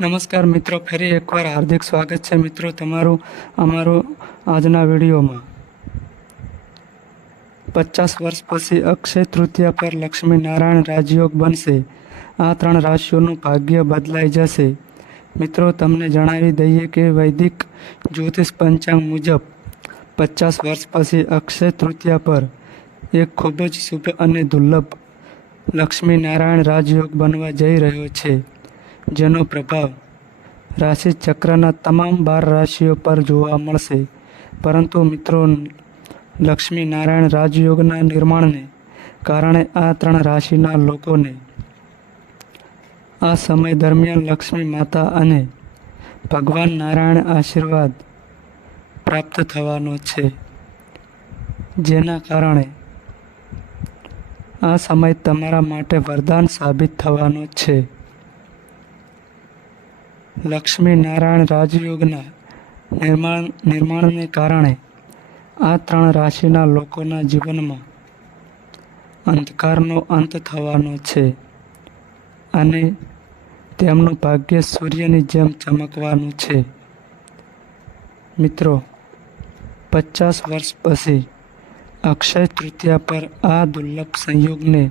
નમસ્કાર મિત્રો, ફરી એકવાર હાર્દિક સ્વાગત છે મિત્રો તમારું, અમારું આજના વિડીયોમાં. પચાસ વર્ષ પછી અક્ષય તૃતીયા પર લક્ષ્મી નારાયણ રાજયોગ બનશે. આ ત્રણ રાશિઓનું ભાગ્ય બદલાઈ જશે. મિત્રો, તમને જણાવી દઈએ કે વૈદિક જ્યોતિષ પંચાંગ મુજબ પચાસ વર્ષ પછી અક્ષય તૃતીયા પર એક ખૂબ જ શુભ અને દુર્લભ લક્ષ્મી નારાયણ રાજયોગ બનવા જઈ રહ્યો છે. જેનો પ્રભાવ રાશિ ચક્રના તમામ બાર રાશિઓ પર જોવા મળશે. પરંતુ મિત્રો, લક્ષ્મી નારાયણ રાજયોગના નિર્માણને કારણે આ ત્રણ રાશિના લોકોને આ સમય દરમિયાન લક્ષ્મી માતા અને ભગવાન નારાયણ આશીર્વાદ પ્રાપ્ત થવાનો છે. જેના કારણે આ સમય તમારા માટે વરદાન સાબિત થવાનો છે. લક્ષ્મી નારાયણ રાજયોગના નિર્માણ, નિર્માણને કારણે આ ત્રણ રાશિના લોકોના જીવનમાં અંધકારનો અંત થવાનો છે અને તેમનું ભાગ્ય સૂર્યની જેમ ચમકવાનું છે. મિત્રો, પચાસ વર્ષ પછી અક્ષય તૃતીયા પર આ દુર્લભ સંયોગને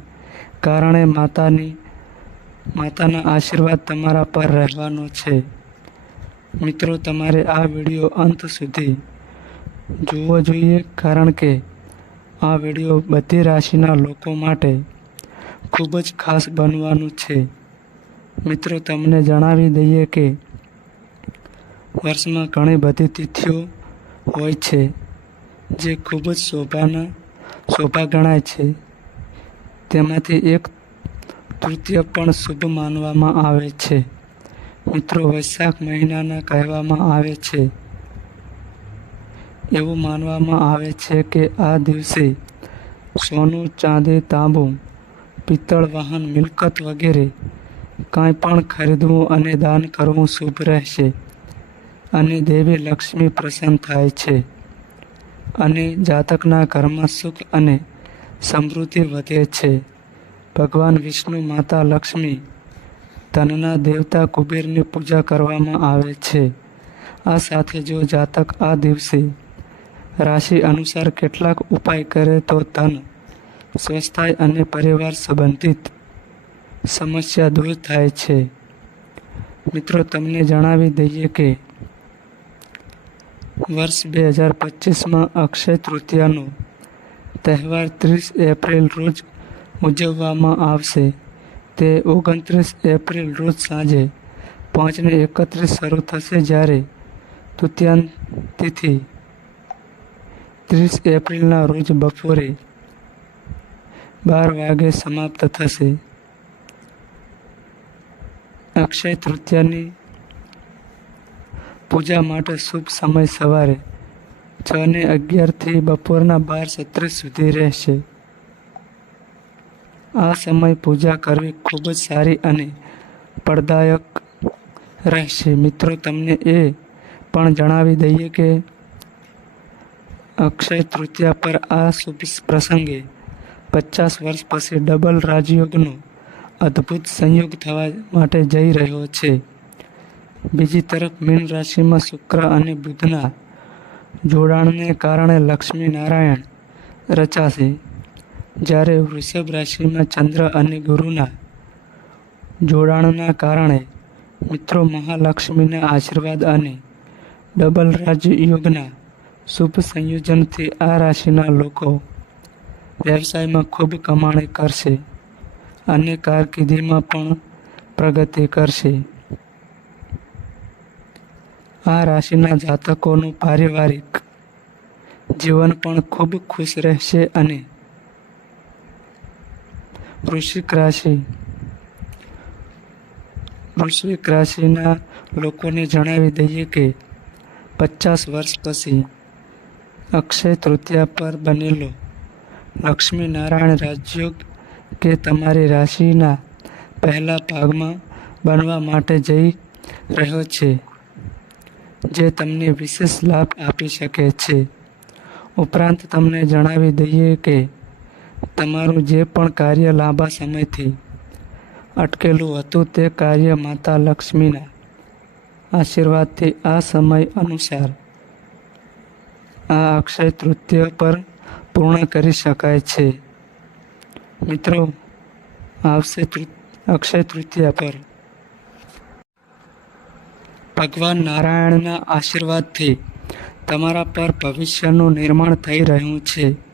કારણે માતાની માતાના આશીર્વાદ તમારા પર રહેવાનો છે. મિત્રો, તમારે આ વીડિયો અંત સુધી જોવો જોઈએ કારણ કે આ વીડિયો બધી રાશિના લોકો માટે ખૂબ જ ખાસ બનવાનું છે. મિત્રો, તમને જણાવી દઈએ કે વર્ષમાં ઘણી બધી તિથિઓ હોય છે જે ખૂબ જ શોભાના, શોભા ગણાય છે. તેમાંથી એક તૃતીય પણ શુભ માનવામાં આવે છે. મિત્રો, વૈશાખ મહિનાના કહેવામાં આવે છે. એવું માનવામાં આવે છે કે આ દિવસે સોનું, ચાંદી, તાંબુ, પિત્તળ, વાહન, મિલકત વગેરે કાંઈ પણ ખરીદવું અને દાન કરવું શુભ રહેશે અને દેવી લક્ષ્મી પ્રસન્ન થાય છે. અને જાતકના ઘરમાં સુખ અને સમૃદ્ધિ વધે છે. ભગવાન વિષ્ણુ, માતા લક્ષ્મી ધનના દેવતા કુબેરની પૂજા કરવામાં આવે છે. આ સાથે જો જાતક આ દિવસે રાશિ અનુસાર કેટલાક ઉપાય કરે તો ધન, સ્વસ્થાય અને પરિવાર સંબંધિત સમસ્યા દૂર થાય છે. મિત્રો, તમને જણાવી દઈએ કે વર્ષ બે હજાર પચીસમાં અક્ષય તૃતીયાનો તહેવાર ત્રીસ એપ્રિલ રોજ ઉજવવામાં આવશે. તે ઓગણત્રીસ એપ્રિલ રોજ સાંજે પાંચને એકત્રીસ શરૂ થશે જ્યારે તૃતીયાંત તિથિ ત્રીસ એપ્રિલના રોજ બપોરે બાર વાગે સમાપ્ત થશે. અક્ષય તૃતીયાની પૂજા માટે શુભ સમય સવારે છ ને અગિયારથી બપોરના બાર છત્રીસ સુધી રહેશે. આ સમય પૂજા કરવી ખૂબ જ સારી અને પડદાયક રહેશે. મિત્રો, તમને એ પણ જણાવી દઈએ કે અક્ષય તૃતીયા પર આ શુભ પ્રસંગે પચાસ વર્ષ પછી ડબલ રાજયોગનો અદ્ભુત સંયોગ થવા માટે જઈ રહ્યો છે. બીજી તરફ મીન રાશિમાં શુક્ર અને બુધના જોડાણને કારણે લક્ષ્મી નારાયણ રચાશે. જ્યારે વૃષભ રાશિમાં ચંદ્ર અને ગુરુના જોડાણના કારણે મિત્રો મહાલક્ષ્મીના આશીર્વાદ અને ડબલ રાજયોગના શુભ સંયોજનથી આ રાશિના લોકો વ્યવસાયમાં ખૂબ કમાણી કરશે અને કારકિર્દીમાં પણ પ્રગતિ કરશે. આ રાશિના જાતકોનું પારિવારિક જીવન પણ ખૂબ ખુશ રહેશે અને વૃશ્ચિક રાશિ વૃશ્ચિક રાશિના લોકોને જણાવી દઈએ કે પચાસ વર્ષ પછી અક્ષય તૃતીયા પર બનેલો લક્ષ્મી નારાયણ રાજયોગ કે તમારી રાશિના પહેલા ભાગમાં બનવા માટે જઈ રહ્યો છે, જે તમને વિશેષ લાભ આપી શકે છે. ઉપરાંત તમને જણાવી દઈએ કે તમારું જે પણ કાર્ય લાંબા સમયથી અટકેલું હતું તે કાર્ય માતા લક્ષ્મીના આશીર્વાદથી આ સમય અનુસાર આ અક્ષય તૃતીય પર પૂર્ણ કરી શકાય છે. મિત્રો, આવશે અક્ષય તૃતીયા પર. ભગવાન નારાયણના આશીર્વાદથી તમારા પર ભવિષ્યનું નિર્માણ થઈ રહ્યું છે.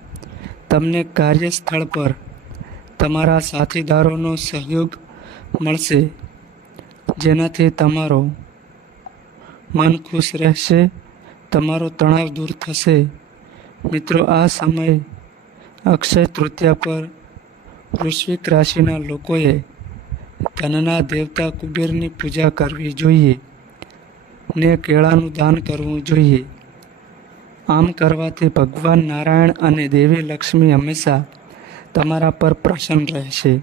તમને કાર્યસ્થળ પર તમારા સાથીદારોનો સહયોગ મળશે, જેનાથી તમારો મન ખુશ રહેશે, તમારો તણાવ દૂર થશે. મિત્રો, આ સમય અક્ષય તૃતીયા પર વૃશ્વિક રાશિના લોકોએ ધનના દેવતા કુબેરની પૂજા કરવી જોઈએ ને કેળાનું દાન કરવું જોઈએ. આમ કરવાથી ભગવાન નારાયણ અને દેવી લક્ષ્મી હંમેશા તમારા પર પ્રસન્ન રહેશે.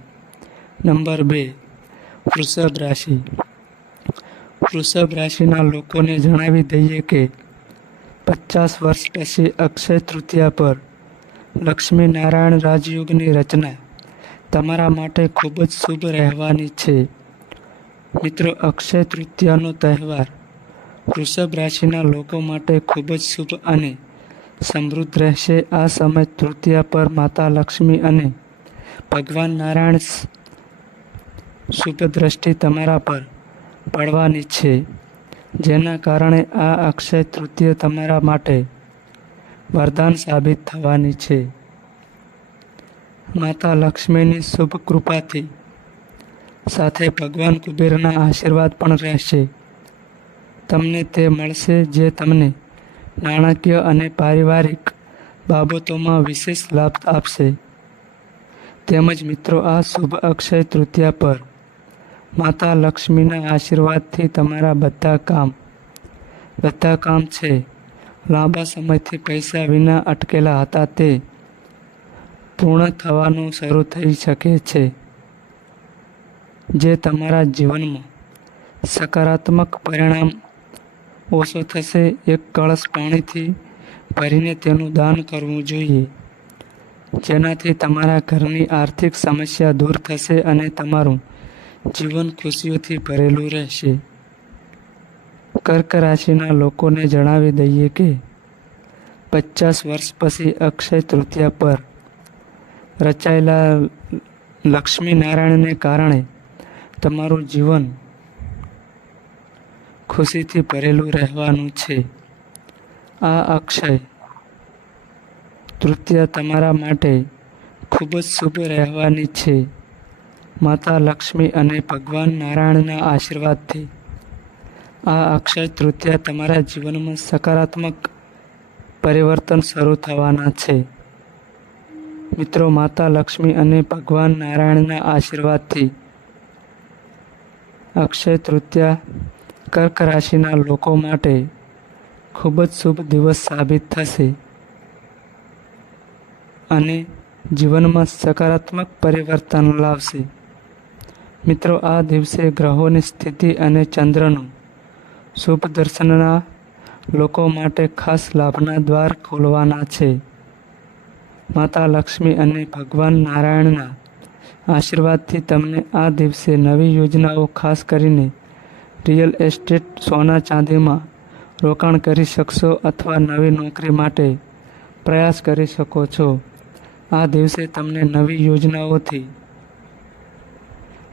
નંબર બે, વૃષભ રાશિ. વૃષભ રાશિના લોકોને જણાવી દઈએ કે પચાસ વર્ષ પછી અક્ષય તૃતીયા પર લક્ષ્મી નારાયણ રાજયોગની રચના તમારા માટે ખૂબ જ શુભ રહેવાની છે. મિત્રો, અક્ષય તૃતીયાનો તહેવાર વૃષભ રાશિના લોકો માટે ખૂબ જ શુભ અને સમૃદ્ધ રહેશે. આ સમય તૃતીયા પર માતા લક્ષ્મી અને ભગવાન નારાયણ શુભ દ્રષ્ટિ તમારા પર પડવાની છે, જેના કારણે આ અક્ષય તૃતીય તમારા માટે વરદાન સાબિત થવાની છે. માતા લક્ષ્મીની શુભ કૃપાથી સાથે ભગવાન કુબેરના આશીર્વાદ પણ રહેશે. તમને તે મળશે જે તમને નાણાકીય અને પારિવારિક બાબતોમાં વિશેષ લાભ આપશે. તેમજ મિત્રો, આ શુભ અક્ષય તૃતીયા પર માતા લક્ષ્મીના આશીર્વાદથી તમારા બધા કામ બધા કામ છે. લાંબા સમયથી પૈસા વિના અટકેલા હતા તે પૂર્ણ થવાનું શરૂ થઈ શકે છે, જે તમારા જીવનમાં સકારાત્મક પરિણામ ઓછો થશે એક કળશ પાણીથી ભરીને તેનું દાન કરવું જોઈએ. જેનાથી તમારા ઘરની આર્થિક સમસ્યા દૂર થશે અને તમારું જીવન ખુશીઓથી ભરેલું રહેશે. કર્ક રાશિના લોકોને જણાવી દઈએ કે, પચાસ વર્ષ પછી અક્ષય તૃતીયા પર રચાયેલા લક્ષ્મી નારાયણને કારણે તમારું જીવન ખુશીથી ભરેલું રહેવાનું છે. આ અક્ષય તૃતીય તમારા માટે ખૂબ જ શુભ રહેવાની છે. માતા લક્ષ્મી અને ભગવાન નારાયણના આશીર્વાદથી. આ અક્ષય તૃતીય તમારા જીવનમાં સકારાત્મક પરિવર્તન શરૂ થવાના છે. મિત્રો, માતા લક્ષ્મી અને ભગવાન નારાયણના આશીર્વાદથી અક્ષય તૃતીયા કર્ક રાશિના લોકો માટે ખૂબ જ શુભ દિવસ સાબિત થશે. અને જીવનમાં સકારાત્મક પરિવર્તન લાવશે. મિત્રો, આ દિવસે ગ્રહોની સ્થિતિ અને ચંદ્રનું શુભ દર્શનના લોકો માટે ખાસ લાભના દ્વાર ખોલવાના છે. માતા લક્ષ્મી અને ભગવાન નારાયણના આશીર્વાદથી તમને આ દિવસે નવી યોજનાઓ ખાસ કરીને રિયલ એસ્ટેટ સોના ચાંદીમાં રોકાણ કરી શકશો અથવા નવી નોકરી માટે પ્રયાસ કરી શકો છો. આ દિવસે તમને નવી યોજનાઓથી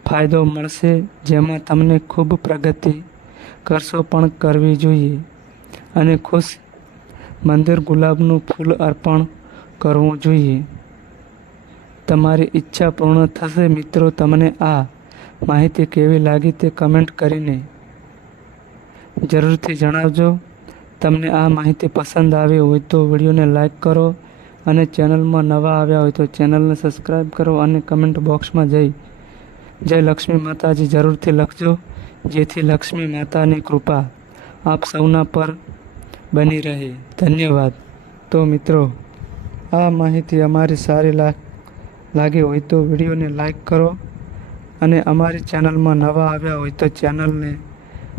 ફાયદો મળશે, જેમાં તમને ખૂબ પ્રગતિ કરશો પણ કરવી જોઈએ અને ખુશ મંદિર ગુલાબનું ફૂલ અર્પણ કરવું જોઈએ. તમારી ઈચ્છા પૂર્ણ થશે મિત્રો, તમને આ માહિતી કેવી લાગી તે કમેન્ટ કરીને જરૂરથી જણાવજો. તમને આ માહિતી પસંદ આવી હોય તો વિડીયોને લાઇક કરો અને ચેનલમાં નવા આવ્યા હોય તો ચેનલને સબસ્ક્રાઈબ કરો અને કમેન્ટ બોક્સમાં જઈ, જય લક્ષ્મી માતાજી જરૂરથી લખજો. જેથી લક્ષ્મી માતાની કૃપા આપ સૌના પર બની રહે. ધન્યવાદ. તો મિત્રો, આ માહિતી અમારી સારી લા, લાગી હોય તો વિડીયોને લાઈક કરો અને અમારી ચેનલમાં નવા આવ્યા હોય તો ચેનલને